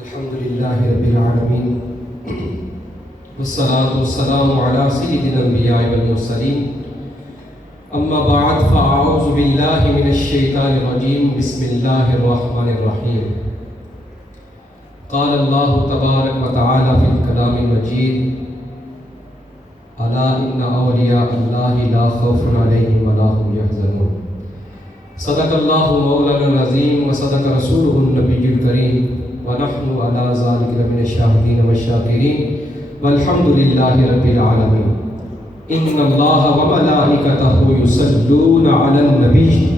الحمد لله رب العالمين والصلاة والسلام على سيد الأنبياء والمرسلين أما بعد فأعوذ بالله من الشيطان الرجيم بسم الله الرحمن الرحيم قال الله تبارك وتعالى في الكلام المجيد ألا إن أولياء الله لا خوف عليهم ولا هم يحزنون صدق الله مولانا العظيم وصدق رسوله النبي الكريم ونحن على ذلك من الشاهدين والشاكرين والحمد لله رب العالمين إن الله وملائكته يصلون على النبي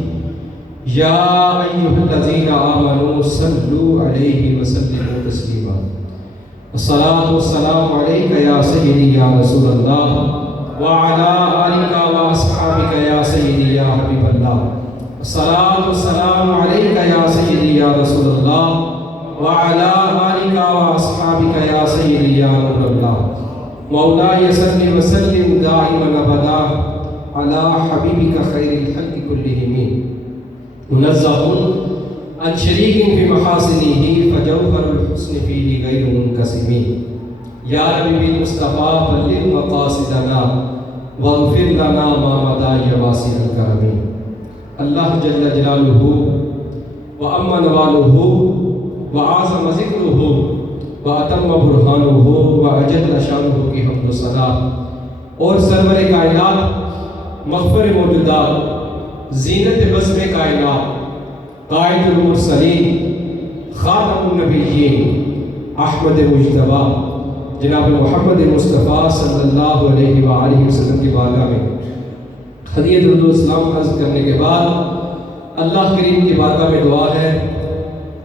يا أيها الذين آمنوا صلوا عليه وسلموا تسليما الصلاة والسلام عليك يا سيدي يا رسول الله وعلى آلك وأصحابك يا سيدي يا حبيب الله الصلاة والسلام عليك يا سيدي يا رسول الله وعلى آلك وأصحابك يا سيدي يا نور الله مولاي صل وسلم دائما أبدا على حبيبك خير الخلق كلهم منزه عن شريك في محاسنه فجوهر الحسن فيه غير منقسم يا رب بالمصطفى بلغ مقاصدنا واغفر لنا ما مضى يا واسع الكرم اللہ جل جلالہ وأمن والہ وعظم ذکرہ وأتم برہانہ وأجل شانہ کی حمد و ثنا اور سرور کائنات مغفر موجودات زینت بزم کائنات قائد المرسلین خاتم النبیین احمد مجتبیٰ جناب محمد مصطفیٰ صلی اللہ علیہ وآلہ وسلم کی بارگاہ میں ہدیۃ درود و اسلام عرض کرنے کے بعد اللہ کریم کی بارگاہ میں دعا ہے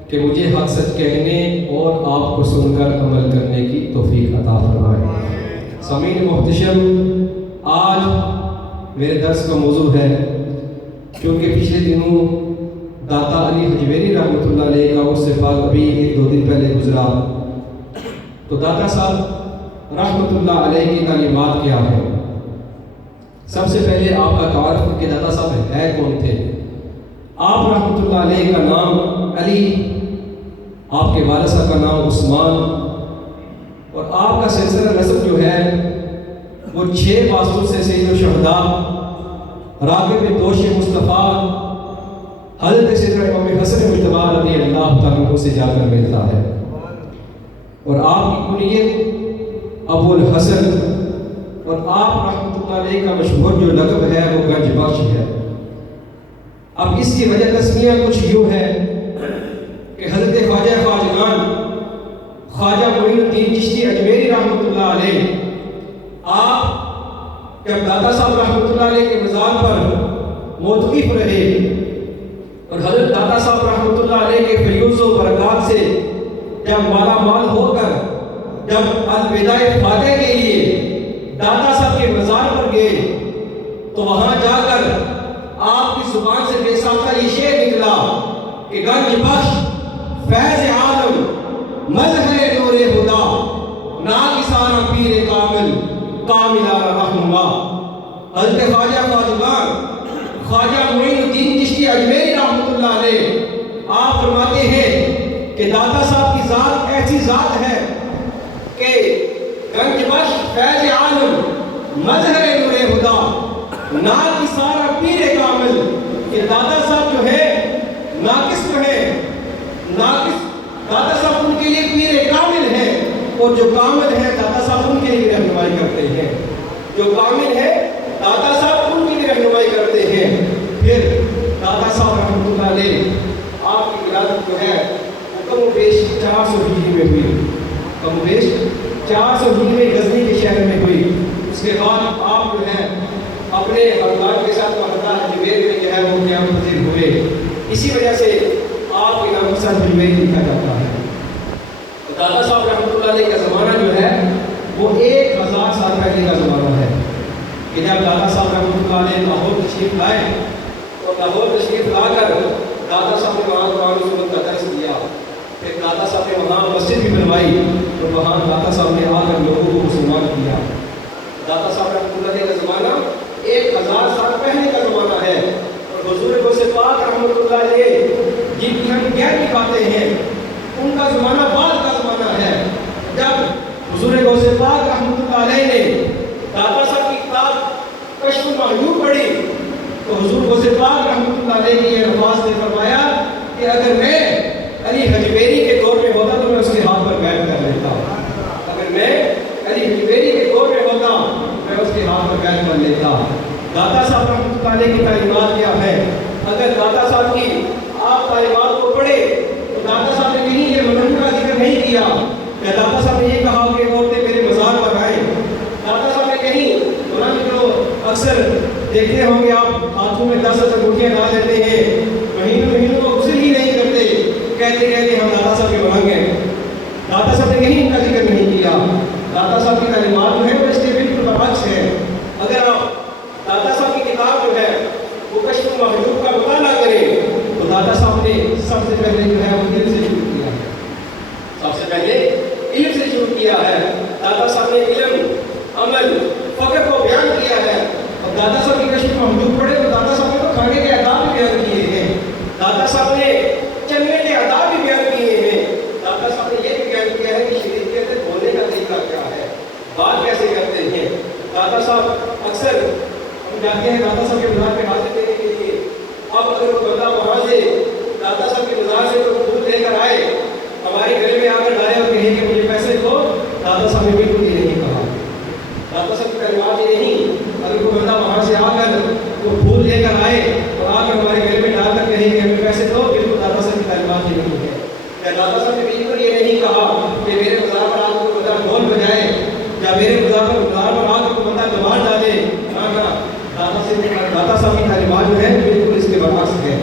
کہ مجھے حق سچ کہنے اور آپ کو سن کر عمل کرنے کی توفیق عطا فرمائے۔ سامعین محتشم، آج میرے درس کا موضوع ہے، کیونکہ پچھلے دنوں داتا علی حجویری رحمۃ اللہ علیہ کا اس سے پاک ابھی ایک دو دن پہلے گزرا، تو داتا صاحب رحمۃ اللہ علیہ کی تعلیمات کیا ہے؟ سب سے پہلے آپ کا تعارف کہ داتا صاحب ہے کون تھے؟ آپ رحمۃ اللہ علیہ کا نام علی، آپ کے والد صاحب کا نام عثمان، اور آپ کا سلسلہ نسب جو ہے وہ 6 واسطوں سے سید الشہداء راغب دوش مصطفیٰ حضرت سیدنا امام حسن مجتبیٰ رضی اللہ تعالیٰ عنہ سے جا کر ملتا ہے، اور آپ کی کنیت ابو الحسن، اور آپ رحمۃ اللہ علیہ کا مشہور جو لقب ہے وہ گنج بخش ہے۔ اب اس کی وجہ تسمیہ کچھ یوں ہے کہ حضرت خواجہ خواجگان خواجہ معین الدین چشتی اجمیری رحمۃ اللہ علیہ، آپ جب داتا صاحب رحمۃ اللہ علیہ کے مزار پر موتقف رہے اور حضرت داتا صاحب رحمۃ اللہ علیہ کے فیوز و برکات سے جب مالا مال ہو کر جب الوداع فاتح کے لیے داتا صاحب کے مزار پر گئے، تو وہاں جا کر آپ کی زبان سے بے ساختہ یہ شعر نکلا کہ گنج بخش فیض عالم مظہر نور خدا ناکسانہ پیر کامل کاملہ رحمہ۔ حضرت خواجہ خواجگان خواجہ معین الدین چشتی اجمیری رحمۃ اللہ علیہ آپ فرماتے ہیں کہ داتا صاحب کی ذات ایسی ذات ہے کہ گنج بخش فیض عالم مظہر نور خدا ناکسانہ پیر کامل، کہ دادا صاحب جو ہے ناقص تو ہے، ناقص دادا صاحب ان کے لیے پیر کامل ہے، اور جو کامل ہے دادا صاحب ان کے لیے رہنمائی کرتے ہیں، جو کامل ہے دادا صاحب ان کی بھی رہنمائی کرتے ہیں۔ پھر دادا صاحب رحمۃ اللہ علیہ آپ کی ولادت جو ہے وہ کم و بیش 400 ہجری میں ہوئی، کم و بیش 400 ہجری میں غزنی کے شہر میں ہوئی۔ اس کے بعد آپ جو ہے اپنے خاندان کے ساتھ وحدہ حجویر میں جو ہے وہ قیام پذیر ہوئے، اسی وجہ سے آپ کے نام کے ساتھ حجویر لکھا جاتا ہے۔ دادا صاحب رحمۃ اللہ علیہ کا زمانہ جو ہے وہ 1000 سال پہلے کا زمانہ ہے، کہ جب دادا صاحب رحمۃ اللہ علیہ لاہور تشریف لائے اور لاہور تشریف لا کر دادا صاحب نے وہاں قرآن و سنت کا درس دیا، پھر دادا صاحب نے وہاں مسجد بھی بنوائی اور وہاں دادا صاحب نے آ کر لوگوں کو مسلمان کیا۔ دادا صاحب رحمۃ اللہ علیہ کا زمانہ 1000 سال پہلے کا زمانہ ہے، اور حضور غوث پاک رحمۃ اللہ علیہ جن کی ہم گہری باتیں ہیں ان کا زمانہ بعد کا علی حجویری کے دور میں ہوتا تو میں اس کے ہاتھ پر بیعت کر لیتا. اگر میں علی حجویری کے دور میں ہوتا میں اس کے ہاتھ پر بیعت کر لیتا. داتا صاحب رحمۃ اللہ علیہ کی تعلیمات کیا ہے؟ اگر داتا صاحب کی آپ تعلیمات کو پڑھے تو داتا صاحب نے کہیں یہ منن کا ذکر نہیں کیا. یا داتا صاحب نے یہ کہا کہ عورتیں میرے مزار پر آئیں. داتا صاحب نے کہیں منن جو اکثر دیکھتے ہوں گے آپ ہاتھوں میں 10 انگوٹھیاں ڈال لیتے ہیں, مہینوں کو غسل ہی نہیں کرتے, کہتے ہم داتا صاحب کے ملنگ ہیں. داتا صاحب نے کہیں ان کا ذکر نہیں کیا. داتا صاحب کی تعلیمات جو ہے وہ اس کے بالکل برعکس ہے. اگر آپ داتا صاحب کی کتاب جو ہے وہ کشف المحجوب کا مطالعہ کریں تو داتا صاحب نے سب سے پہلے جو ہے وہ علم سے شروع کیا ہے. سب سے پہلے علم سے شروع کیا ہے. داتا صاحب نے علم عمل فقر کو بیان کیا ہے. اور داتا صاحب کی کشف المحجوب پڑھے تو داتا صاحب نے تو کھانے کے آداب بھی بیان کیے ہیں. داتا صاحب نے چلنے کے آداب بھی بیان کیے ہیں. داتا صاحب نے یہ بھی بیان کیا ہے کہ شریعت کے اندر بولنے کا طریقہ کیا ہے, بات کیسے کرتے ہیں. داتا صاحب اکثر ہم جاتے ہیں داتا صاحب کے مزار پہ حاضر دینے کے لیے. اب اگر وہ بندہ وہاں سے داتا صاحب کے مزار سے کوئی پھول لے کر آئے, ہمارے گلے میں آ کر ڈالے اور کہے کہ مجھے پیسے دو, داتا صاحب نے بالکل یہ نہیں کہا. داتا صاحب کی تعلیمات یہ نہیں. اگر کوئی بندہ وہاں سے آ کر وہ پھول لے کر آئے اور آ کر ہمارے گلے میں ڈال کر کہے کہ ہمیں پیسے دو, بالکل داتا صاحب کی تعلیمات یہ نہیں ہے. یا داتا صاحب نے بالکل یہ نہیں کہا کہ میرے مزار پر آ کر کوئی بندہ ڈھول بجائے یا میرے مزار پر آ کر کوئی بندہ کمان ڈالے. داتا صاحب کی تعلیمات جو ہے بالکل اس کے برعکس ہے.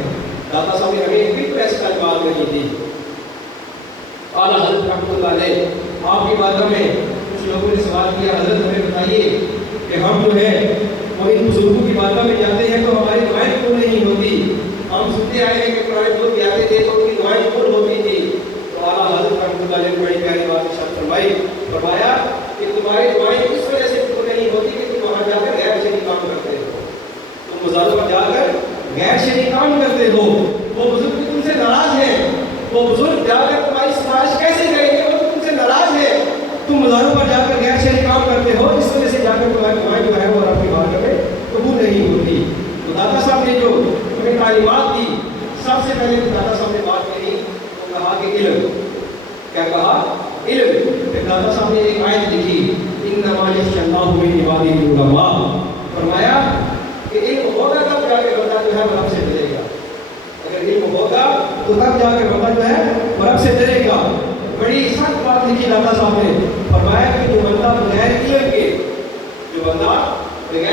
داتا صاحب نے ہمیں بالکل ایسی تعلیمات نہیں دی. اعلیٰ حضرت رحمۃ اللہ علیہ آپ کی باتوں میں کچھ لوگوں نے سوال کیا, حضرت ہمیں بتائیے کہ ہم جو ہے وہ ان بزرگوں کی باتوں میں جاتے ہیں تو ہماری دعائیں کیوں نہیں ہوتی. ہم سنتے آئے ہیں کہ پرانے بزرگ آتے تھے تو ان کی دعائیں کیوں ہوتی تھی. تو اعلیٰ حضرت رحمۃ اللہ علیہ بڑی پیاری بات ارشاد فرمایا کہ تمہاری دعائیں اس وجہ سے کیوں نہیں ہوتی کہ تم وہاں جا کر غیر شرعی کام کرتے ہو. تم مزاروں پر جا کر غیر شرعی کام کرتے ہو. وہ بزرگ تم سے ناراض ہیں. وہ بزرگ جا کر تمہاری سفارش کیسے کریں گے, وہ تم سے ناراض ہے. تم مزاروں پر جا کر غیر شرعی کام کرتے ہو, اس وجہ سے جا کر تمہاری دعائیں جو ہے وہ رب کی بارگاہ میں قبول نہیں ہوتی. تو داتا صاحب نے جو ہمیں تعلیمات دی, سب سے پہلے داتا صاحب نے بات کہی, وہ کہا کہ علم. کیا کہا؟ علم. پھر داتا صاحب نے ایک آیت لکھی, انما یخشی اللہ من عبادہ العلماء. فرمایا کہ علم ہوگا تب جا کے بندہ جو ہے رب سے ڈرے گا. اگر علم ہوگا تو تب جا کے بندہ جو ہے رب سے ڈرے گا. بڑی سخت بات لکھی داتا صاحب نے. فرمایا کہ جو بندہ بغیر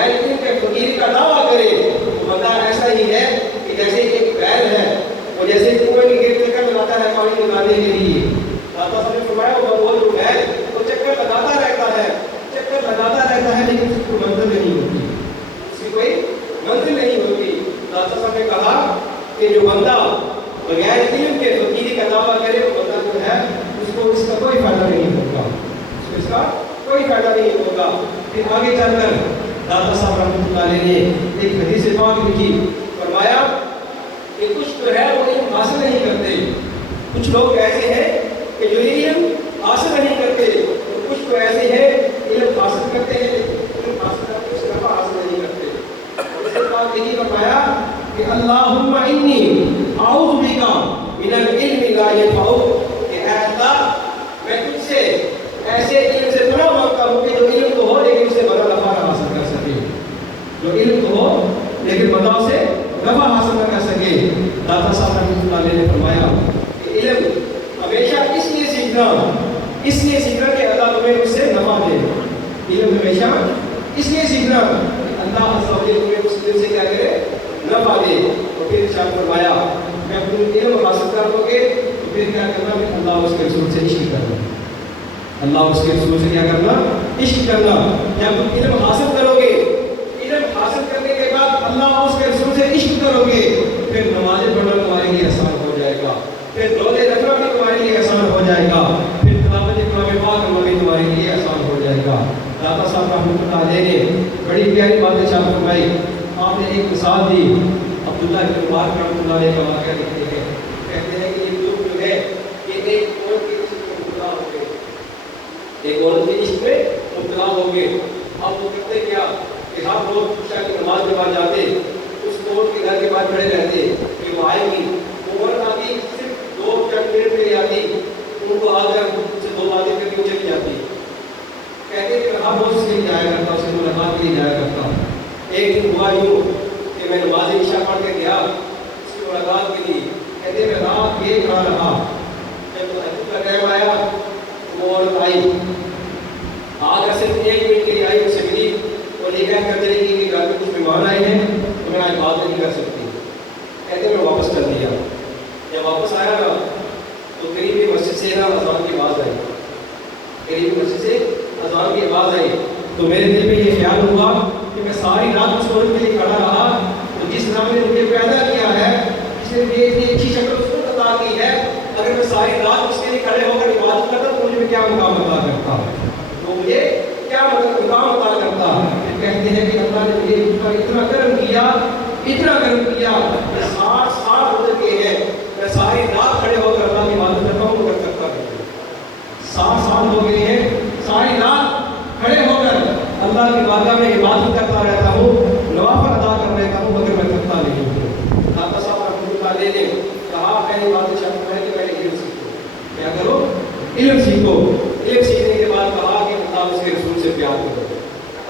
علم کے فقیر کا دعویٰ کرے وہ بندہ ایسا ہی ہے کہ جیسے ایک بیل ہے, وہ جیسے کنویں کے گرد چکر لگاتا ہے پانی نکالنے کے لیے. داتا صاحب نے فرمایا وہ جو بیل وہ چکر لگاتا رہتا ہے لیکن اس کی کوئی منزل نہیں ہوتی. اس کی کوئی منزل نہیں ہوتی. داتا صاحب نے کہا کہ جو بندہ بغیر علم کے فقیری کا دعویٰ کرے وہ بندہ جو ہے اس کو اس کا کوئی فائدہ نہیں ہوگا. اس کا کوئی فائدہ نہیں ہوگا. پھر آگے چل کر داتا صاحب رحمۃ اللہ علیہ نے ایک حدیث پاک لکھی. فرمایا کہ کچھ جو ہے وہ علم حاصل نہیں کرتے. کچھ لوگ ایسے ہیں کہ جو علم حاصل نہیں کرتے, اور کچھ تو ایسے ہیں علم حاصل کرتے ہیں علم حاصل کر کے اس کا حاصل نہیں کرتے. اس کے بعد یہی فرمایا کہ اللہم انی اعوذ بک من العلم لا ينفع, کہ اے اللہ میں تجھ سے ایسے علم سے پناہ مانگتا ہوں کہ جو علم تو ہو لیکن اس سے بڑا نفع نہ حاصل کر سکے. جو علم تو ہو لیکن بندہ سے نفع حاصل نہ کر سکے. داتا صاحب رحمۃ اللہ علیہ نے فرمایا کہ علم ہمیشہ اس لیے سیکھنا کہ اللہ تمہیں اس سے نفع دے. علم ہمیشہ اس لیے سیکھنا کہ اللہ عز و جل تمہیں اس علم سے کیا کرے, نفع دے. اور پھر ارشاد فرمایا میں اپنے علم حاصل کر لو گے تو پھر کیا کرنا, میں اللہ اس کے رسول سے عشق کرنا. اللہ اس کے رسول سے کیا کرنا, عشق کرنا. جب تم علم حاصل کرو گے, علم حاصل کرنے کے بعد اللہ اس کے رسول سے عشق کرو گے, پھر نمازیں پڑھنا تمہارے لیے آسان ہو جائے گا, پھر روزے رکھنا بھی تمہارے لیے آسان ہو جائے گا, پھر تلاوت کلام پاک کرنا بھی تمہارے لیے آسان ہو جائے گا. داتا صاحب رحمۃ اللہ علیہ نے بڑی پیاری بات ارشاد فرمائی. آپ نے ایک مثال دی, عبداللہ بن مبارک رحمۃ اللہ علیہ کا واقعہ لکھتے ہیں. کہتے ہیں کہ یہ لوگ جو ہے یہ ایک عورت کے عشق میں مبتلا ہو گئے, ایک عورت کے عشق میں مبتلا ہو گئے. اب وہ کرتے کیا کہ ہر روز عشاء کی نماز کے بعد جاتے, اس عورت کے گھر کے بعد کھڑے رہتے کہ وہ آئے گی. وہ عورت آتی صرف 2-4 منٹ آتی ان کو آ کر سے 2 باتیں کر کے چلی جاتی. کہتے کہ ہر روز اس کے لیے جایا کرتا, اس سے ملاقات کے لیے جایا کرتا. ایک دن ہوا یوں کہ میں نماز عشاء پڑھ کے گیا اس کی ملاقات کے لیے. کہتے میں رات یہ کھا رہا, جب تہجد کا ٹائم آیا وہ عورت آئی, آ کر صرف 1 منٹ کے لیے آئی, اس سے ملی اور یہ کہہ کر چلی گئی کہ گھر میں کچھ مہمان آئے ہیں تو میں آج بات نہیں کر سکتی. کہتے میں واپس کر دیا. جب واپس آیا نا تو قریبی مسجد سے نا اذان کی آواز آئی, قریبی مسجد سے اذان کی آواز آئی. تو میرے دل میں یہ خیال ہوا کہ میں ساری رات اس عورت کے لیے کھڑا رہا تو جس رب نے مجھے پیدا کیا ہے, جس نے مجھے اتنی اچھی شکل و صورت عطا کی ہے, اگر میں ساری رات اس کے لیے کھڑے ہو کر عبادت کرتا تو مجھے کیا مقام عطا کرتا, تو مجھے کیا مقام عطا کرتا. کہتے ہیں کہ اللہ نے مجھے اتنا کرم کیا, اتنا کرم کیا, میں 60 سال گزر گئے ہیں, میں ساری رات کھڑے ہو کر اللہ کی عبادت کرتا ہوں مگر تھکتا نہیں. 60 سال ہو گئے ہیں, ساری رات کھڑے ہو کر اللہ کی بارگاہ میں عبادت کرتا رہتا ہوں, نوافل ادا کر رہتا ہوں مگر میں تھکتا نہیں ہوں. داتا صاحب رحمۃ اللہ علیہ نے کہا پہلی بات چاہتا ہے کہ میں علم سیکھو. کیا کرو؟ علم سیکھو. علم سیکھنے کے بعد کہا کہ اللہ اس کے رسول سے پیار کرو,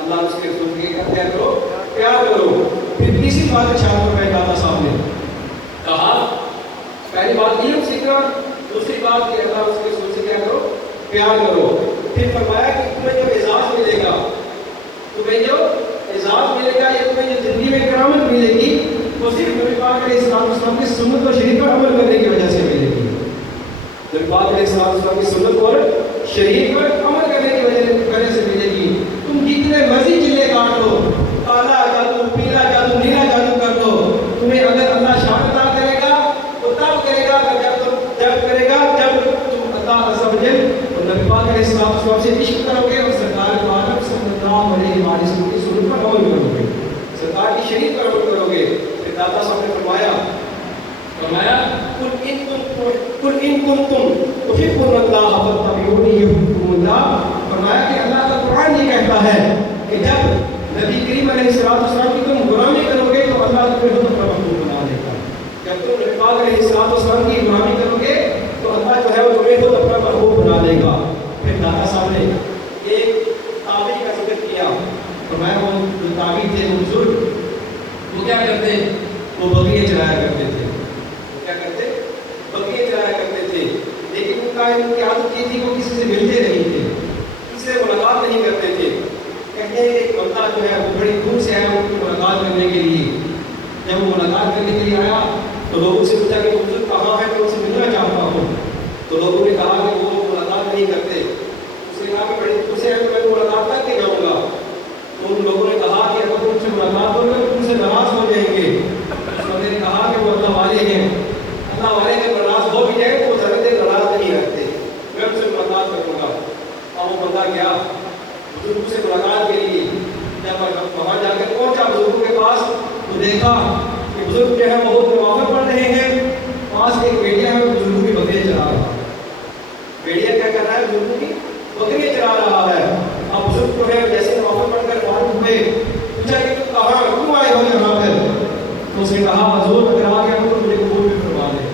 اللہ اس کے رسول کے کیا کرو؟ پیار کرو. پھر تیسری بات چاہتا ہے داتا صاحب نے کہا پہلی بات علم سیکھنا, دوسری بات کہ اللہ اس کے رسول سے کیا کرو؟ پیار کرو. پھر فرمایا کہ تمہیں جو اعزاز ملے گا, تمہیں جو اعزاز ملے گا یا تمہیں جو زندگی میں کرامت ملے گی وہ صرف نبی پاک علیہ السلام کی سنت و شریعت پر عمل کرنے کی وجہ سے ملے گی. نبی پاک علیہ السلام کی سنت اور شریعت پر عمل کرنے کی وجہ سے ملے گی. تم جتنے مرضی چلے کاٹ لو, کالا جادو, پیلا جادو, نیلا جادو کر دو, تمہیں اگر اللہ شان عطا کرے گا وہ تب کرے گا جب کرے گا جب تم اللہ عز و جل اور نبی پاک علیہ السلام سے عشق کرو گے اور سرکار عالم صلی اللہ علیہ وسلم کی سنت پر عمل کرو گے, سرکار کی شریعت پر عمل کرو گے. پھر داتا صاحب نے فرمایا قل ان کنتم تحبون اللہ فاتبعونی یحببکم اللہ. فرمایا کہ اللہ کا قرآن یہ کہتا ہے کہ جب نبی کریم علیہ السلام کی تم غلامی کرو گے تو اللہ تمہیں خود اپنا محبوب بنا دے گا. جب تم نبی پاک علیہ السلام کی غلامی کرو گے تو اللہ جو ہے وہ تمہیں خود اپنا محبوب بنا دے گا. پھر داتا صاحب نے ایک تابعی کا ذکر کیا. فرمایا وہ جو تابعی تھے وہ بزرگ وہ کیا کرتے, وہ بکریاں چرایا کرتے تھے. کیا کرتے؟ بکریاں چرایا کرتے تھے. لیکن ان کی عادت یہ تھی وہ کسی سے ملتے نہیں تھے, کسی سے ملاقات نہیں کرتے تھے. کہتے ہیں ایک بندہ جو ہے وہ بڑی دور سے آیا ان کی ملاقات کرنے کے لیے. جب وہ ملاقات کرنے کے لیے آیا تو لوگوں سے پوچھا کہ وہ بزرگ کہاں ہے, میں ان سے ملنا چاہتا ہوں. تو لوگوں نے کہا کہ وہ ملاقات نہیں کرتے. اس نے کہا کہ بڑی دور سے آیا تو میں ملاقات کر کے جاؤں گا. تو ان لوگوں نے کہا کہ اگر تم سے ملاقات ہوگی تو تم سے ناراض ہو جائیں گے. اس بندے نے کہا کہ وہ اللہ والے ہیں, اللہ والے اگر ناراض ہو بھی جائے تو وہ ذرا دیر ناراض نہیں رکھتے, میں ان سے ملاقات کروں گا. اب وہ بندہ گیا بزرگ سے ملاقات کے لیے. جب وہاں جا کر پہنچا بزرگوں کے پاس تو دیکھا کہ بزرگ جو ہے بہت نوافل پڑھ رہے ہیں. پاس ایک بیٹیا ہے وہ بزرگوں کی بکریاں چرا رہا ہے. بیٹیا کیا کر رہا ہے؟ بزرگوں کی بکریاں چرا رہا ہے. اب بزرگ جو ہے جیسے نوافل پڑھ کر فارغ ہوئے پوچھا کہ تم کہاں کیوں آئے ہو یہاں پر؟ تو اس نے کہا حضور اگر آ گیا ہوں تو مجھے قبول بھی فرما لے,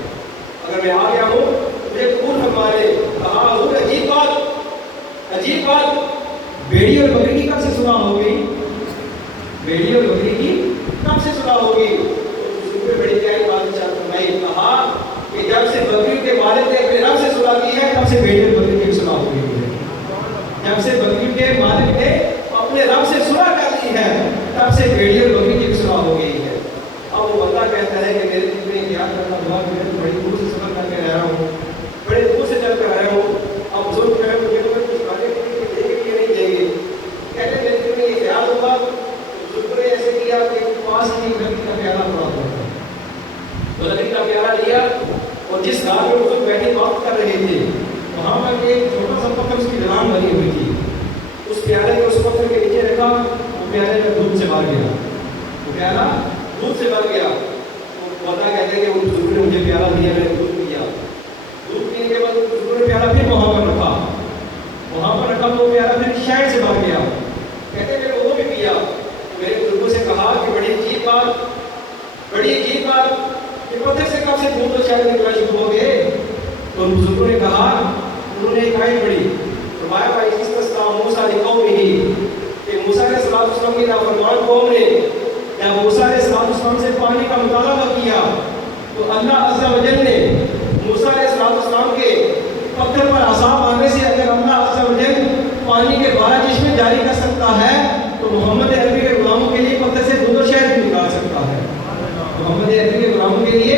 اگر میں آ گیا ہوں مجھے قبول فرما لے. کہا حضور عجیب بات, بیڑی اور بکری کی کب سے صلح ہو گئی؟ بیڑی اور بکری کی کب سے صلح ہو گئی؟ تو بڑی پیاری بات فرمائی. کہا کہ جب سے بکری کے والد نے اپنے رب سے صلح کی ہے تب سے بیڑی اور بکری کی صلح ہو گئی ہے. جب سے بکری کے مالک نے اپنے رب سے صلح کر لی ہے تب سے بیڑی اور بکری کی صلح ہو گئی ہے. اب وہ بندہ کہتا ہے کہ میرے دل میں کیا کرنا ہوا کہ میں بڑی دور سے سفر کر کے رہ رہا ہوں, بڑے دور سے چل کر آیا ہوں. اب بزرگ جو ہے مجھے تو کچھ کھانے پینے کے دے گے نہیں دیں گے. کہتے ہیں میرے دل میں یہ خیال ہوگا. بزرگ نے ایسے کیا کہ پاس ہی لکڑی کا پیالہ پڑا ہوا تھا, تو لکڑی کا پیالہ لیا اور جس رات میں بزرگ بیٹھے بات کر رہے تھے وہاں پر ایک چھوٹا سا پتھر اس کی ڈھلان بنی ہوئی تھی. اس پیالے کو اس پتھر کے نیچے رکھا, وہ پیالے میں دودھ سے بھر گیا, وہ پیالہ دودھ سے بھر گیا. وہ بندہ کہتے ہیں کہ وہ بزرگ نے مجھے پیالہ دیا, میں نے دودھ پیا. دودھ پینے کے بعد بزرگ نے پیالہ پھر وہاں پر رکھا تو وہ پیالہ پھر شہد سے بھر گیا. کہتے ہیں کہ وہ بھی پیا. میرے بزرگوں سے کہا کہ بڑی عجیب بات کہ پتھر سے کب سے دودھ اور شہد نکلنا شروع ہو گئے؟ تو ان بزرگوں نے کہا، انہوں نے ایک آیت پڑھی، فرمایا موسیٰ لقومہ کہ موسیٰ علیہ السلام کی نافرمان قوم نے جب موسیٰ علیہ السلام سے پانی کا مطالبہ کیا تو اللہ عز و جل نے موسیٰ علیہ السلام کے پتھر پر عذاب آنے سے اگر اللہ عز و جل پانی کے 12 چشمے جاری کر سکتا ہے تو محمد عربی کے غلاموں کے لیے پتھر سے دودھ شہر بھی نکال سکتا ہے. محمد عربی کے غلاموں کے لیے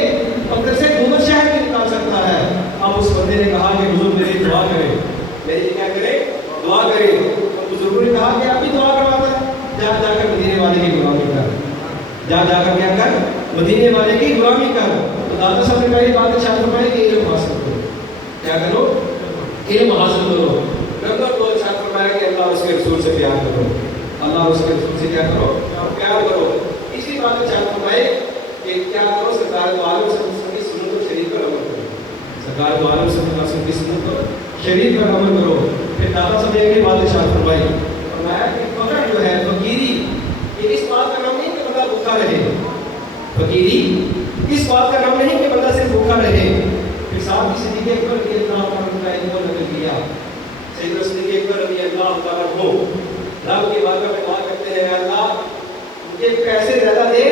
پتھر سے دودھ شہر بھی نکال سکتا ہے. اب اس بندے نے کہا کہ حضور میری دعا کرے، میری کیا کرے؟ دعا کرے. اور بزرگوں نے کہا کہ آپ بھی دعا کرواتا ہے، جا کر مدینے والے کی غلامی کر، جا کر کیا کر؟ مدینے والے کی غلامی کر. تو دادا صاحب نے پہلی بات ارشاد فرمائی کہ علم حاصل کرو. کیا کرو؟ علم حاصل کرو. نمبر 2 ارشاد فرمایا کہ اللہ اس کے رسول سے پیار کرو. اللہ اس کے رسول سے کیا کرو؟ پیار کرو. اسی بات ارشاد فرمائے کہ کیا کرو؟ سرکار دو عالم صلی اللہ علیہ وسلم کی سنت و شریعت پر عمل کرو. سرکار دو عالم صلی اللہ علیہ وسلم کی سنت و شریعت پر عمل کرو. پھر دادا صاحب نے ایک بات ارشاد فرمائی، فرمایا کہ فقر جو ہے فقیری، یہ اس بات کا نام نہیں کہ بندہ بھوکا رہے. فقیری اس بات کا نام نہیں کہ بندہ صرف بھوکا رہے. پھر صاحب کی صدیق اکبر رضی اللہ عنہ کا ایک قول نقل کیا، سیدنا صدیق اکبر رضی اللہ تعالیٰ عنہ رب کی بارگاہ میں دعا کرتے ہیں، اللہ مجھے پیسے زیادہ دے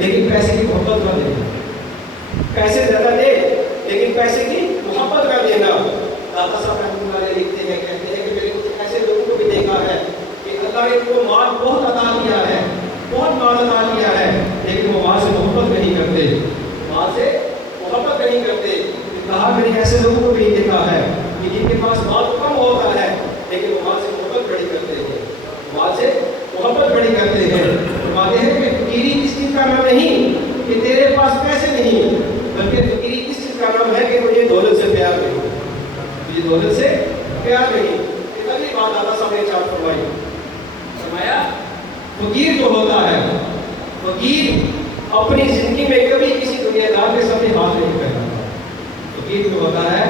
لیکن پیسے کی محبت نہ دینا. پیسے زیادہ دے لیکن پیسے کی محبت نہ دینا. دادا صاحب رحمۃ اللہ علیہ لکھتے ہیں، کہتے ہیں کہ میں نے کچھ ایسے لوگوں کو بھی دیکھا ہے کہ اللہ نے ان کو مال بہت عطا کیا ہے، بہت مال عطا کیا ہے، لیکن وہ مال سے محبت نہیں کرتے، مال سے محبت نہیں کرتے. کہا میں نے ایسے لوگوں کو بھی دیکھا ہے کہ جن کے پاس مال کم ہوتا ہے لیکن وہ مال سے محبت بڑی کرتے ہیں، مال سے محبت بڑی کرتے ہیں. فرماتے ہیں کہ فقیری اس چیز کا نام نہیں کہ تیرے پاس پیسے نہیں، بلکہ فقیری اس چیز کا نام ہے کہ مجھے دولت سے پیار نہیں، مجھے دولت سے پیار نہیں. یہ اگلی بات دادا صاحب نے ارشاد فرمائی، فرمایا فقیر جو ہوتا ہے، فقیر اپنی زندگی میں کبھی کسی دنیا دار کے سامنے ہاتھ نہیں پھیلاتا. فقیر جو ہوتا ہے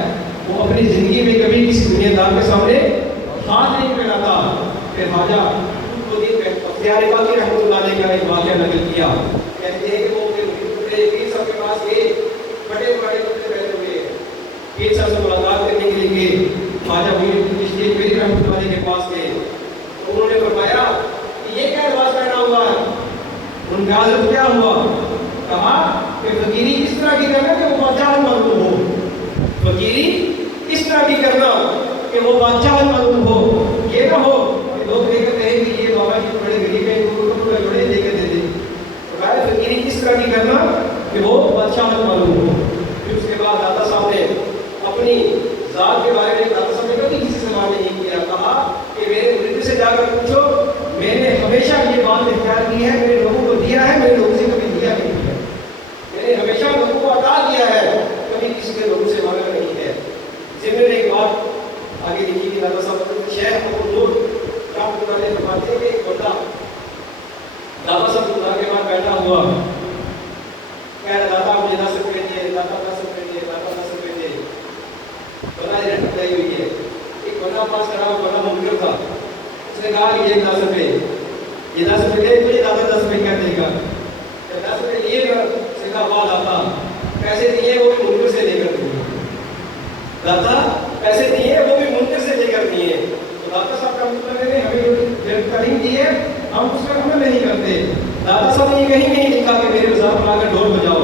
وہ اپنی زندگی میں کبھی کسی دنیا دار کے سامنے ہاتھ نہیں پھیلاتا. پھر خواجہ اختیار باقی رحمۃ اللہ علیہ کا ایک واقعہ نقل کیا، کہتے ہیں کہ وہ پیر صاحب کے پاس گئے، بڑے بڑے کپڑے پہنے ہوئے، پیر صاحب سے ملاقات کرنے کے لیے گئے. خواجہ پیر رحمۃ اللہ علیہ کے پاس گئے، انہوں نے فرمایا کہ یہ کیا لباس پہنا ہوا ہے؟ ان کا حضرت کیا ہوا؟ کہا کہ فقیری اس طرح کی کرنا کہ وہ بادشاہ معلوم ہو. فقیری اس طرح کی کرنا کہ وہ بادشاہ معلوم ہو. یہ نہ ہو کہ لوگ دیکھ کر کہیں کہ یہ بابا جی بڑے غریب ہیں، ان کو کپڑے بڑے دے کر دے دیں. فقیری اس طرح کی کرنا کہ وہ بادشاہ معلوم ہو. پھر اس کے بعد دادا صاحب نے اپنی ذات کے بارے میں دادا صاحب نے کبھی کسی سے سوال نہیں کیا. کہا کہ میرے مرید سے جا کر پوچھو، میں نے ہمیشہ یہ بات اختیار کی ہے، میرے لوگوں کو دیا ہے، میرے لوگوں سے کبھی دیا نہیں ہے. میں نے ہمیشہ لوگوں کو عطا کیا ہے، کبھی کسی کے لوگوں سے مانگا نہیں ہے. ضمن میں ایک بات آگے لکھی کہ دادا صاحب شیخ ابو نور رحمۃ اللہ علیہ فرماتے ہیں کہ ایک بندہ دادا صاحب خدا کے بعد بیٹھا ہوا، کہہ رہا دادا مجھے 10 روپے دیے، دادا 10 روپے دیے، دادا 10 روپے دیے. بندہ رہٹ بتائی ہوئی ہے. ایک بندہ پاس کھڑا ہوا، بندہ منکر تھا، اس نے کہا کہ یہ 10 روپے، یہ 10 روپے دے مجھے، دادا 10 روپے کیا دے گا؟ 10 روپے لیے گا. اس نے کہا واہ دادا پیسے دیے وہ بھی منکر سے لے کر دیے، دادا پیسے دیے وہ بھی منکر سے لے کر دیے. تو دادا صاحب کا مطلب ہے ہمیں تعلیم دی ہے، ہم اس پر عمل نہیں کرتے. دادا صاحب نے یہ کہیں نہیں لکھا کہ میرے بازار پر آ کر ڈھول بجاؤ،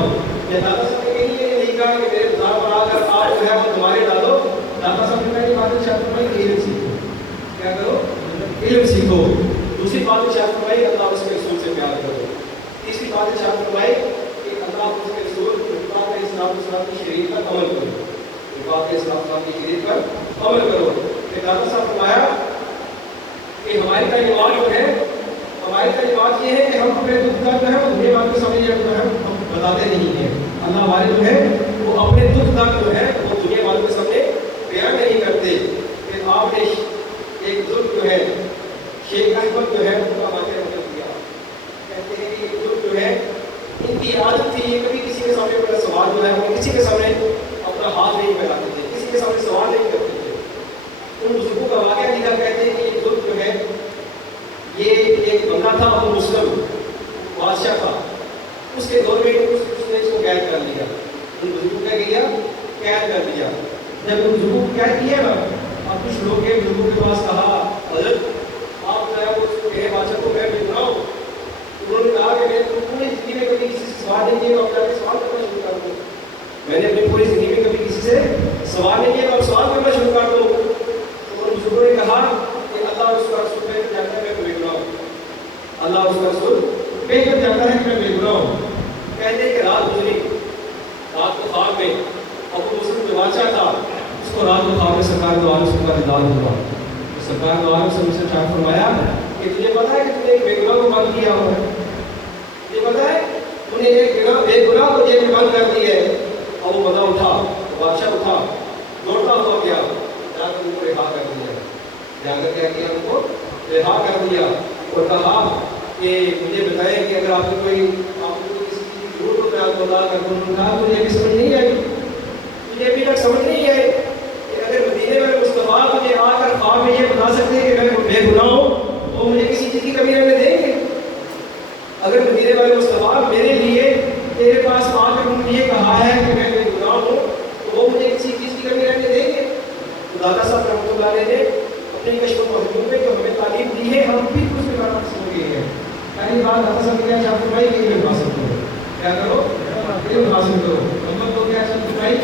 یا دادا صاحب نے کہیں یہ نہیں لکھا کہ میرے بازار پر آ کر آج جو ہے وہ تمہارے ڈالو. دادا صاحب نے پہلی بات ارشاد فرمائی کہ علم سیکھو. کیا کرو؟ علم سیکھو. دوسری بات ارشاد فرمائی اللہ اس کے رسول سے پیار کرو. تیسری بات ارشاد فرمائی کہ اللہ اس کے رسول اسلام کی شریعت پر عمل کرو، اسلام کی شریعت پر عمل کرو. پھر دادا صاحب فرمایا کہ ہماری تعلیمات جو ہے، ہماری تعلیمات یہ ہے کہ ہم اپنے دکھ درد جو ہے وہ دنیا بات کو سمجھے جو ہے ہم بتاتے نہیں ہیں. اللہ ہمارے جو ہے وہ اپنے دکھ درد جو ہے وہ دنیا والوں کے سامنے بیان نہیں کرتے. پھر آپ نے ایک بزرگ جو ہے شیخ احمد جو ہے ان کا واقعہ نقل کیا، کہتے ہیں کہ یہ بزرگ جو ہے ان کی عادت تھی یہ کبھی کسی کے سامنے اپنا سوال جو ہے وہ کسی کے سامنے اپنا ہاتھ نہیں پھیلاتے تھے، کسی کے سامنے سوال نہیں کرتے تھے. ان بزرگوں کا واقعہ لکھا، کہتے ہیں کہ یہ بزرگ جو ہے یہ ایک بندہ تھا، وہ مسلم بادشاہ تھا، اس کے دور میں اس نے اس کو قید کر لیا. ان بزرگوں کا کیا قید کر لیا. کیا کیا نا. اب کچھ لوگ کے بزرگوں کے پاس کہا حضرت آپ جو ہے وہ اس کو کہے بادشاہ کو میں بھیج رہا ہوں. انہوں نے کہا کہ میں پوری زندگی میں کبھی کسی سے سوال نہیں کیا, تو آپ سوال کرنا شروع کر دوں. میں نے اپنی پوری زندگی میں کبھی کسی سے سوال نہیں کیا, تو اب سوال کرنا شروع کر دو. تو ان بزرگوں نے کہا کہ اللہ اس کا رسول بھیج جاتا ہے میں بھیج رہا ہوں. اللہ اس کا رسول بھیج کر جاتا ہے کہ میں بھیج رہا ہوں. کہتے ہیں کہ رات گزری, رات کو خواب میں ابو مسلم جو بادشاہ تھا اس کو رات کو خواب میں سرکار دو عالم سے کا دیدار ہوا. سرکار دو عالم سے مجھ سے فرمایا کہ تجھے پتا ہے کہ تم نے ایک بے گناہ کو بند کیا ہوا ہے, تجھے پتا ہے تم نے ایک بے گناہ کو جیل میں بند کر دی ہے. اور وہ بندہ اٹھا, بادشاہ اٹھا, دوڑتا ہوا گیا, جا کر ان کو رہا کر دیا. جا کر کیا کیا, ان کو رہا کر دیا اور کہا کہ مجھے بتائیں کہ اگر آپ کو کوئی کسی چیز کی ضرورت ہو میں آپ کو ادا کر دوں. کہا تجھے بھی سمجھ نہیں آئی, تجھے ابھی تک سمجھ نہیں آئی کہ اگر مدینے میں مصطفیٰ مجھے آ کر خواب میں یہ بتا سکتے ہیں کہ میں بے گناہ ہوں تو مجھے کسی چیز کی کمی رہنے دیں گے. اگر مدینے والے مصطفیٰ میرے لیے تیرے پاس آ کر انہوں نے یہ کہا ہے کہ میں بے گناہ ہوں تو وہ مجھے کسی چیز کی کمی رہنے دیں گے. دادا صاحب رحمۃ اللہ علیہ نے اپنی کشف و محدود میں جو ہمیں تعلیم دی ہے ہم بھی کچھ بھی کرنا سن گئے ہیں. پہلی بات دادا صاحب نے کیا چاہتے بھائی کہ علم حاصل کرو, کیا کرو, علم حاصل کرو. نمبر 2 کیا چاہتے بھائی,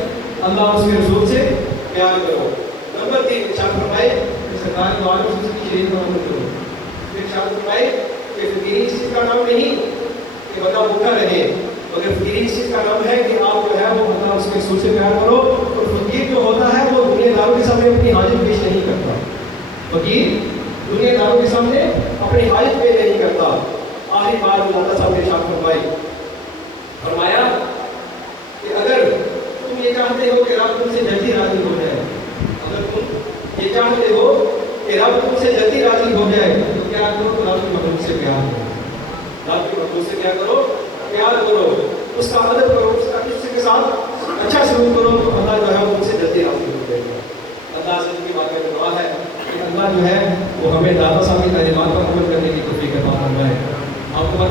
اللہ اور اس کے رسول سے پیار کرو. نمبر 3 ارشاد فرمائے کہ سرکار کے عالم سے کی شریعت پر عمل کرو. پھر ارشاد فرمائے کہ فقیری اس چیز کا نام نہیں کہ بندہ بھوکا رہے, مگر فقیری اس چیز کا نام ہے کہ آپ جو ہے وہ اللہ اس کے رسول سے پیار کرو. اور فقیر جو ہوتا ہے وہ دنیا داروں کے سامنے اپنی حاجت پیش نہیں کرتا. فقیر دنیا داروں کے سامنے اپنی حاجت پیش نہیں کرتا. آخری بات اللہ صاحب نے ارشاد فرمایا کہ اگر تم یہ چاہتے ہو کہ رب تم سے جلدی راضی ہو جائے, اگر تم یہ چاہتے ہو کہ رب تم سے جلدی راضی ہو جائے تو کیا کرو, تو رب کی مخلوق سے پیار کرو. رب کی مخلوق سے کیا کرو, پیار کرو, اس کا ادب کرو, اس کا کسی کے ساتھ اچھا سلوک کرو, تو اللہ جو ہے وہ تم سے جلدی راضی ہو جائے گا. اللہ سے کی بات میں دعا ہے کہ اللہ جو ہے وہ ہمیں دادا صاحب کی تعلیمات پر عمل کرنے کی توفیق عطا فرمائے. آپ کو